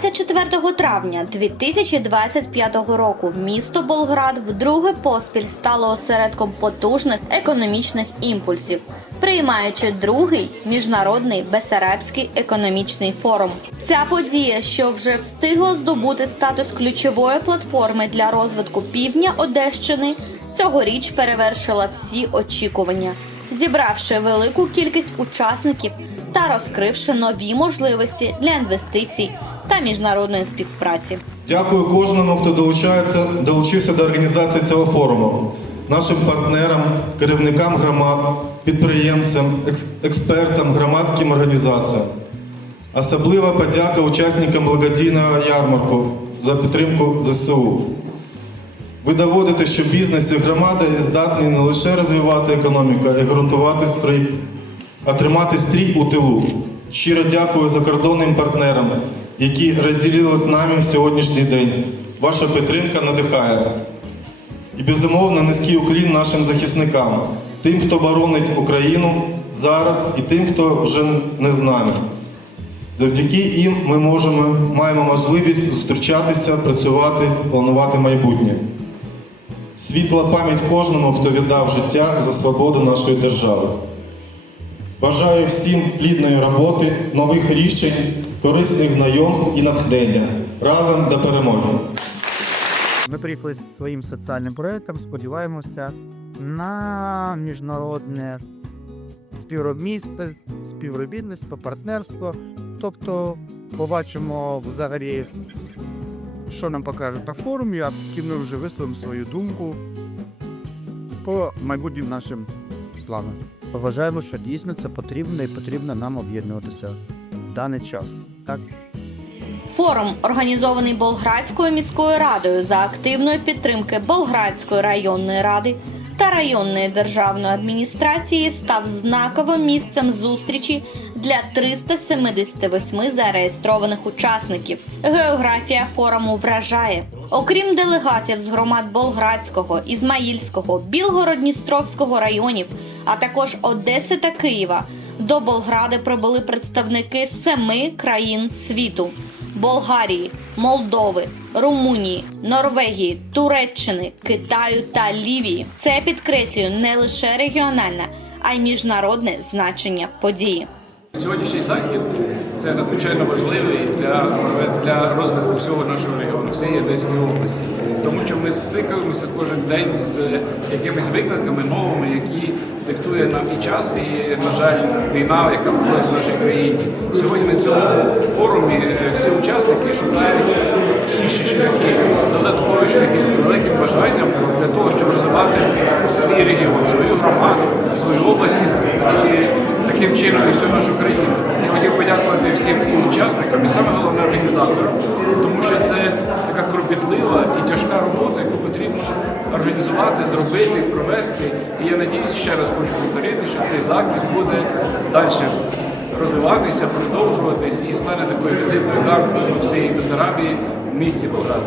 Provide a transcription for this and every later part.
24 травня 2025 року місто Болград вдруге поспіль стало осередком потужних економічних імпульсів, приймаючи другий міжнародний Бесарабський економічний форум. Ця подія, що вже встигла здобути статус ключової платформи для розвитку півдня Одещини, цьогоріч перевершила всі очікування, зібравши велику кількість учасників та розкривши нові можливості для інвестицій та міжнародної співпраці. Дякую кожному, хто долучається, долучився до організації цього форуму, нашим партнерам, керівникам громад, підприємцям, експертам, громадським організаціям. Особлива подяка учасникам благодійного ярмарку за підтримку ЗСУ. Ви доводите, що бізнес і громада здатні не лише розвивати економіку, а й ґрунтувати стрій, а тримати стрій у тилу. Щиро дякую закордонним партнерам, які розділили з нами сьогоднішній день. Ваша підтримка надихає. І безумовно низький уклін нашим захисникам, тим, хто боронить Україну зараз, і тим, хто вже не з нами. Завдяки їм ми можемо, маємо можливість зустрічатися, працювати, планувати майбутнє. Світла пам'ять кожному, хто віддав життя за свободу нашої держави. Бажаю всім плідної роботи, нових рішень, корисних знайомств і натхнення. Разом до перемоги! Ми приїхали з своїм соціальним проєктом, сподіваємося на міжнародне співробітництво, співробітництво, партнерство. Тобто побачимо взагалі, що нам покажуть на форумі, а потім ми вже висловимо свою думку по майбутнім нашим планам. Вважаємо, що дійсно це потрібно і потрібно нам об'єднуватися даний час. Так? Форум, організований Болградською міською радою за активної підтримки Болградської районної ради та районної державної адміністрації, став знаковим місцем зустрічі для 378 зареєстрованих учасників. Географія форуму вражає. Окрім делегатів з громад Болградського, Ізмаїльського, Білгород-Дністровського районів, а також Одеси та Києва, до Болгради прибули представники семи країн світу: Болгарії, Молдови, Румунії, Норвегії, Туреччини, Китаю та Лівії. Це підкреслює не лише регіональне, а й міжнародне значення події. Сьогоднішній захід це надзвичайно важливий для, для розвитку всього нашого регіону, всієї Одеської області. Тому що ми стикаємося кожен день з якимись викликами новими, які диктує нам і час, і, на жаль, війна, яка проходить в нашій країні. Сьогодні на цьому форумі е, всі учасники шукають інші шляхи, додаткові шляхи з великим бажанням для того, щоб розвивати свій регіон, свою громаду, свою область і таким чином і всю нашу країну. Я хотів подякувати всім і учасникам, і саме головне організаторам, тому що це така кропітлива і тяжка робота, яку потрібно організувати, зробити, провести. І я надіюсь, ще раз хочу повторити, що цей захід буде далі розвиватися, продовжуватись і стане такою візитною карткою всієї Бесарабії в місті Болграді.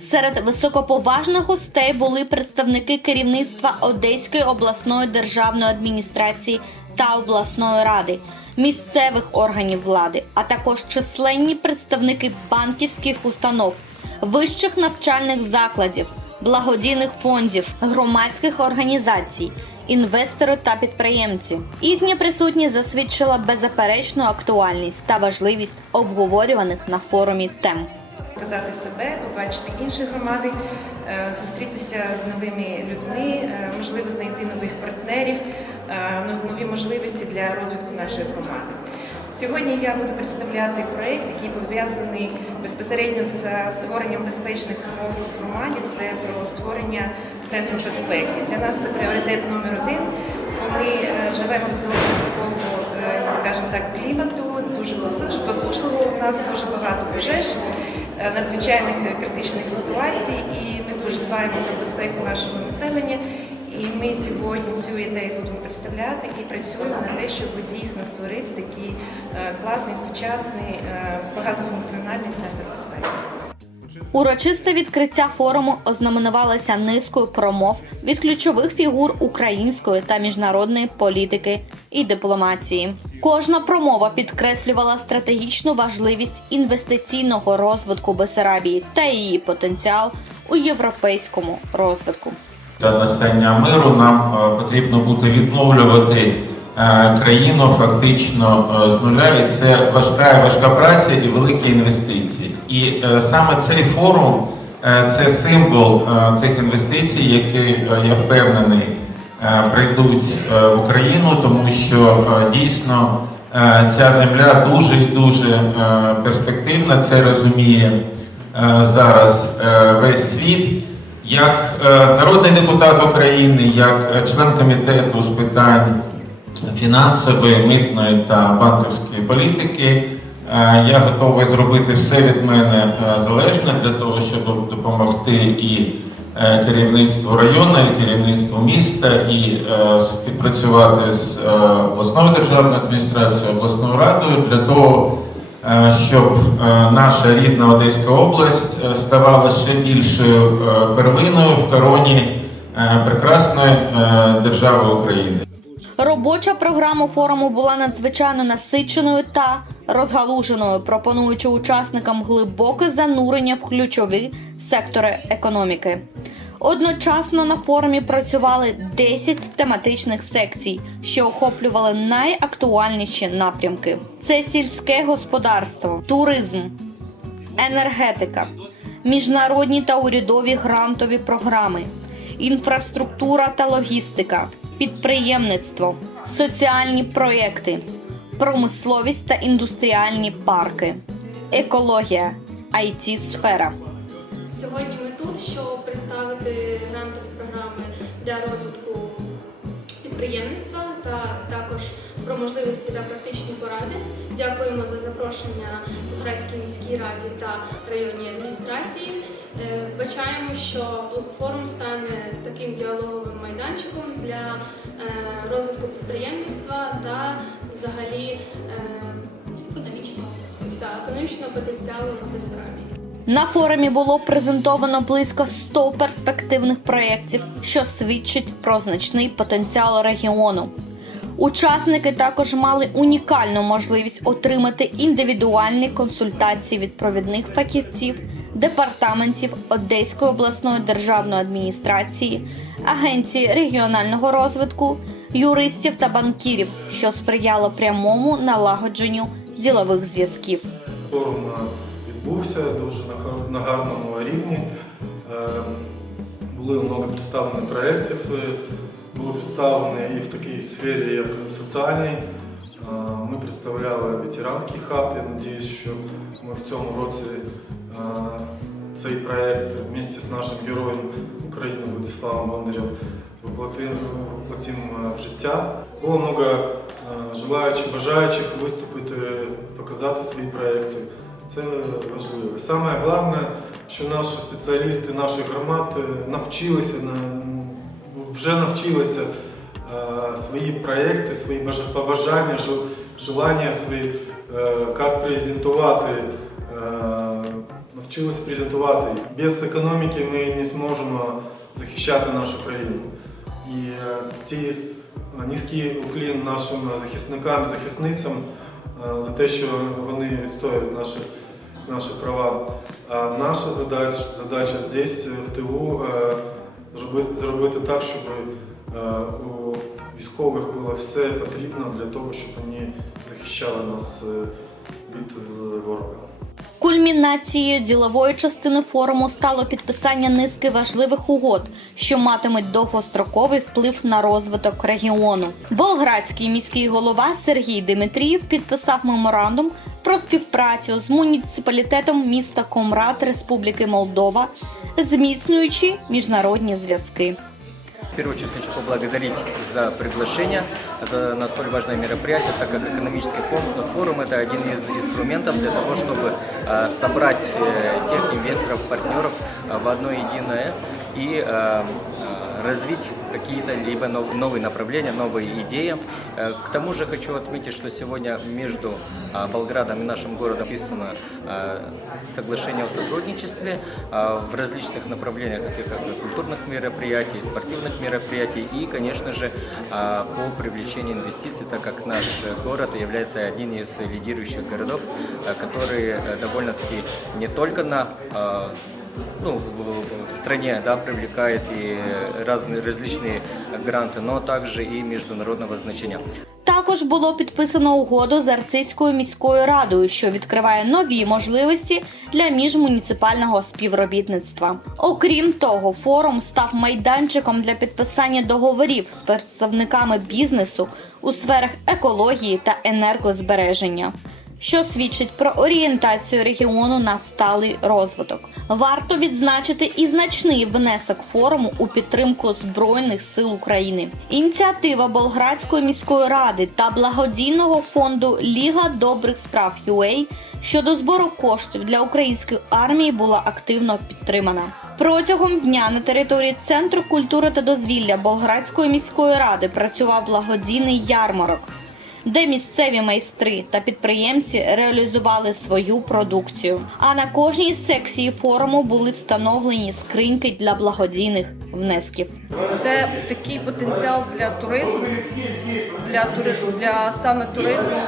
Серед високоповажних гостей були представники керівництва Одеської обласної державної адміністрації та обласної ради, місцевих органів влади, а також численні представники банківських установ, вищих навчальних закладів, благодійних фондів, громадських організацій. Інвестори та підприємці їхня присутність засвідчила беззаперечну актуальність та важливість обговорюваних на форумі тем. показати себе, побачити інші громади, е, зустрітися з новими людьми, е, можливо, знайти нових партнерів, нові можливості для розвитку нашої громади. Сьогодні я буду представляти проєкт, який пов'язаний безпосередньо з створенням безпечних умов в громаді. Це про створення центру безпеки. Для нас це пріоритет номер один. Ми е, живемо в зоні е, скажімо так, клімату, дуже посуш- посушливого. У нас дуже багато пожеж, е, надзвичайних е, критичних ситуацій, і ми дуже дбаємо про безпеку нашого населення. І ми сьогодні цю ідею будемо представляти і працюємо на те, щоб дійсно створити такий е, класний, сучасний, е, багатофункціональний центр безпеки. Урочисте відкриття форуму ознаменувалося низкою промов від ключових фігур української та міжнародної політики і дипломатії. Кожна промова підкреслювала стратегічну важливість інвестиційного розвитку Бесарабії та її потенціал у європейському розвитку. Та настання миру нам е, потрібно буде відновлювати е, країну фактично е, з нуля. І це важка важка праця і великі інвестиції. І саме цей форум це символ цих інвестицій, які я впевнений прийдуть в Україну, тому що дійсно ця земля дуже і дуже перспективна. Це розуміє зараз весь світ. Як е, народний депутат України, як е, член комітету з питань фінансової, митної та банківської політики, е, я готовий зробити все від мене залежне для того, щоб допомогти і керівництву району, і керівництву міста, і співпрацювати з обласною державною адміністрацією, обласною радою для того, щоб е, наша рідна Одеська область е, ставала ще більшою е, перлиною в короні е, прекрасної е, держави України. Робоча програма форуму була надзвичайно насиченою та розгалуженою, пропонуючи учасникам глибоке занурення в ключові сектори економіки. Одночасно на форумі працювали 10 тематичних секцій, що охоплювали найактуальніші напрямки: це сільське господарство, туризм, енергетика, міжнародні та урядові грантові програми, інфраструктура та логістика, підприємництво, соціальні проєкти, промисловість та індустріальні парки, екологія, it сфера. Сьогодні представити грантові програми для розвитку підприємництва та також про можливості та практичні поради. Дякуємо за запрошення у Грецькій міській раді та районній адміністрації. Е, Вбачаємо, що форум стане таким діалоговим майданчиком для е, розвитку підприємництва та взагалі е, економічного, економічного потенціалу Бессарабії. На форумі було презентовано близько 100 перспективних проєктів, що свідчить про значний потенціал регіону. Учасники також мали унікальну можливість отримати індивідуальні консультації від провідних фахівців, департаментів Одеської обласної державної адміністрації, агенції регіонального розвитку, юристів та банкірів, що сприяло прямому налагодженню ділових зв'язків. Відбувся дуже на гарному рівні. Е, Були много представлено проєктів, е, були представлені і в такій сфері, як соціальній. Е, Ми представляли ветеранський хаб. Я сподіваюся, що ми в цьому році е, цей проєкт вместе з нашим героєм України Владиславом Бондарем воплотим, воплотим е, в життя. Було е, желаючих, бажаючих виступити, показати свої проекти. Це важливо. Саме головне, що наші спеціалісти наших громад е, навчилися на- вже навчилися е, свої проекти, свої бажа- побажання, желання свої, е, як презентувати, е, навчилися презентувати їх. Без економіки ми не зможемо захищати нашу країну. І ті низький уклін нашим захисникам, захисницям за те, що вони відстоюють наші, наші права. А наша задача, задача здесь, е, в тилу, е, зробити, так, щоб е, у військових було все потрібно для того, щоб вони захищали нас е, від е, ворога. Кульмінацією ділової частини форуму стало підписання низки важливих угод, що матимуть довгостроковий вплив на розвиток регіону. Болградський міський голова Сергій Димитрієв підписав меморандум про співпрацю з муніципалітетом міста Комрат Республіки Молдова, зміцнюючи міжнародні зв'язки. В первую очередь хочу поблагодарить за приглашение за, на столь важное мероприятие, так как экономический форум, форум это один из инструментов для того, чтобы э, собрать э, тех инвесторов, партнеров э, в одно единое. И э, развить какие-то либо нов- новые направления, новые идеи. Э, К тому же хочу отметить, что сегодня между а, Болградом и нашим городом подписано а, соглашение о сотрудничестве а, в различных направлениях, таких как культурных мероприятий, спортивных мероприятий и, конечно же, по привлечению инвестиций, так как наш город является одним из лидирующих городов, а, который э, довольно-таки не только на ну, в, в- в стране да, привлекает и разные различные гранты, но также и международного значения. Також було підписано угоду з Арцизькою міською радою, що відкриває нові можливості для міжмуніципального співробітництва. Окрім того, форум став майданчиком для підписання договорів з представниками бізнесу у сферах екології та енергозбереження. Що свідчить про орієнтацію регіону на сталий розвиток. Варто відзначити і значний внесок форуму у підтримку Збройних сил України. Ініціатива Болградської міської ради та благодійного фонду Ліга добрих справ UA щодо збору коштів для української армії була активно підтримана. Протягом дня на території Центру культури та дозвілля Болградської міської ради працював благодійний ярмарок де місцеві майстри та підприємці реалізували свою продукцію. А на кожній секції форуму були встановлені скриньки для благодійних внесків. Це такий потенціал для туризму, для, тури... для саме туризму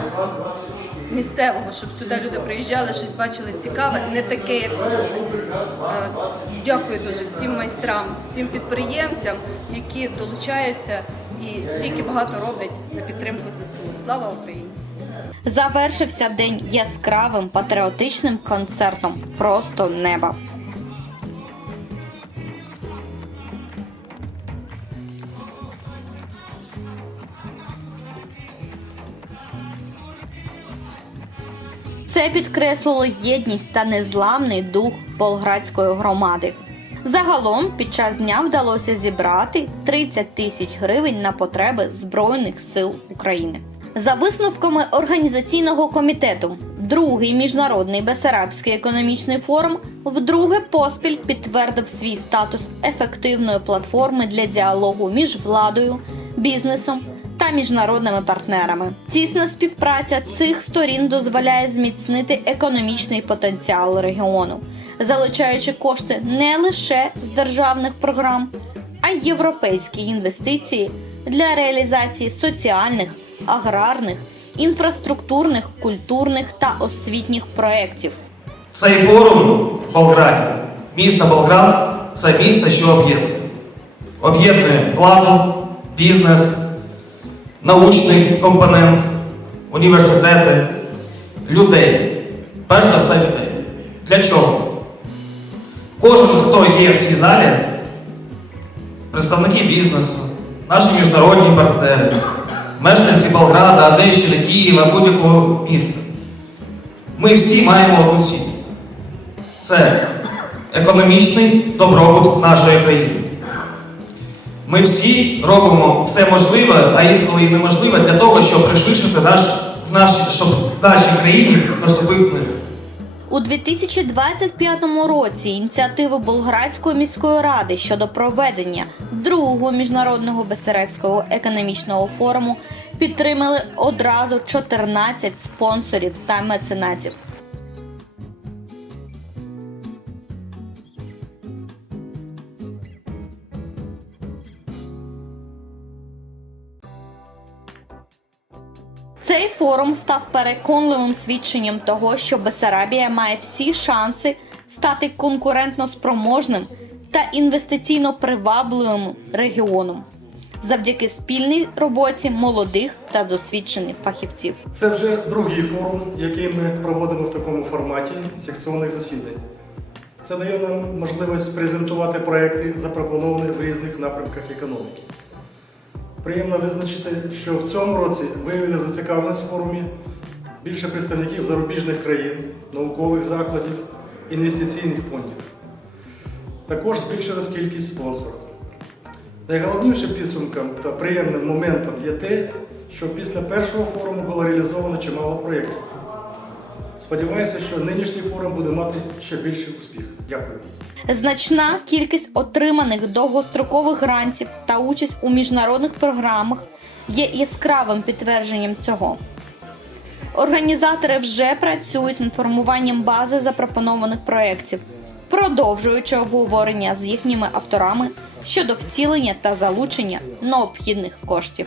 місцевого, щоб сюди люди приїжджали, щось бачили цікаве, не таке, як всюди. Е, Дякую дуже всім майстрам, всім підприємцям, які долучаються і стільки багато роблять на підтримку ЗСУ. Слава Україні! Завершився день яскравим патріотичним концертом Просто неба. Це підкреслило єдність та незламний дух болградської громади. Загалом під час дня вдалося зібрати 30 тисяч гривень на потреби Збройних сил України. За висновками організаційного комітету, другий міжнародний Бесарабський економічний форум вдруге поспіль підтвердив свій статус ефективної платформи для діалогу між владою, бізнесом та міжнародними партнерами. Тісна співпраця цих сторін дозволяє зміцнити економічний потенціал регіону, залучаючи кошти не лише з державних програм, а й європейські інвестиції для реалізації соціальних, аграрних, інфраструктурних, культурних та освітніх проєктів. Цей форум в Болграді, місто Болград це місце, що об'єднує. Об'єднує владу, бізнес, научний компонент, університети, людей. Перш за все людей. Для чого? Кожен, хто є в цій залі, представники бізнесу, наші міжнародні партнери, мешканці Болграда, Одещини, Києва, будь-якого міста. Ми всі маємо одну ціль. Це економічний добробут нашої країни. Ми всі робимо все можливе, а інколи і неможливе для того, щоб пришвидшити наш, в наш, щоб в нашій країні наступив мир. У 2025 році ініціативу Болградської міської ради щодо проведення другого міжнародного Бесарабського економічного форуму підтримали одразу 14 спонсорів та меценатів. Цей форум став переконливим свідченням того, що Бесарабія має всі шанси стати конкурентно спроможним та інвестиційно привабливим регіоном завдяки спільній роботі молодих та досвідчених фахівців. Це вже другий форум, який ми проводимо в такому форматі секціонних засідань. Це дає нам можливість презентувати проекти, запропоновані в різних напрямках економіки. Приємно визначити, що в цьому році виявили зацікавленість в форумі більше представників зарубіжних країн, наукових закладів, інвестиційних фондів. Також збільшилась кількість спонсорів. Найголовнішим підсумком та приємним моментом є те, що після першого форуму було реалізовано чимало проєктів. Сподіваюся, що нинішній форум буде мати ще більший успіх. Дякую. Значна кількість отриманих довгострокових грантів та участь у міжнародних програмах є яскравим підтвердженням цього. Організатори вже працюють над формуванням бази запропонованих проєктів, продовжуючи обговорення з їхніми авторами щодо втілення та залучення необхідних коштів.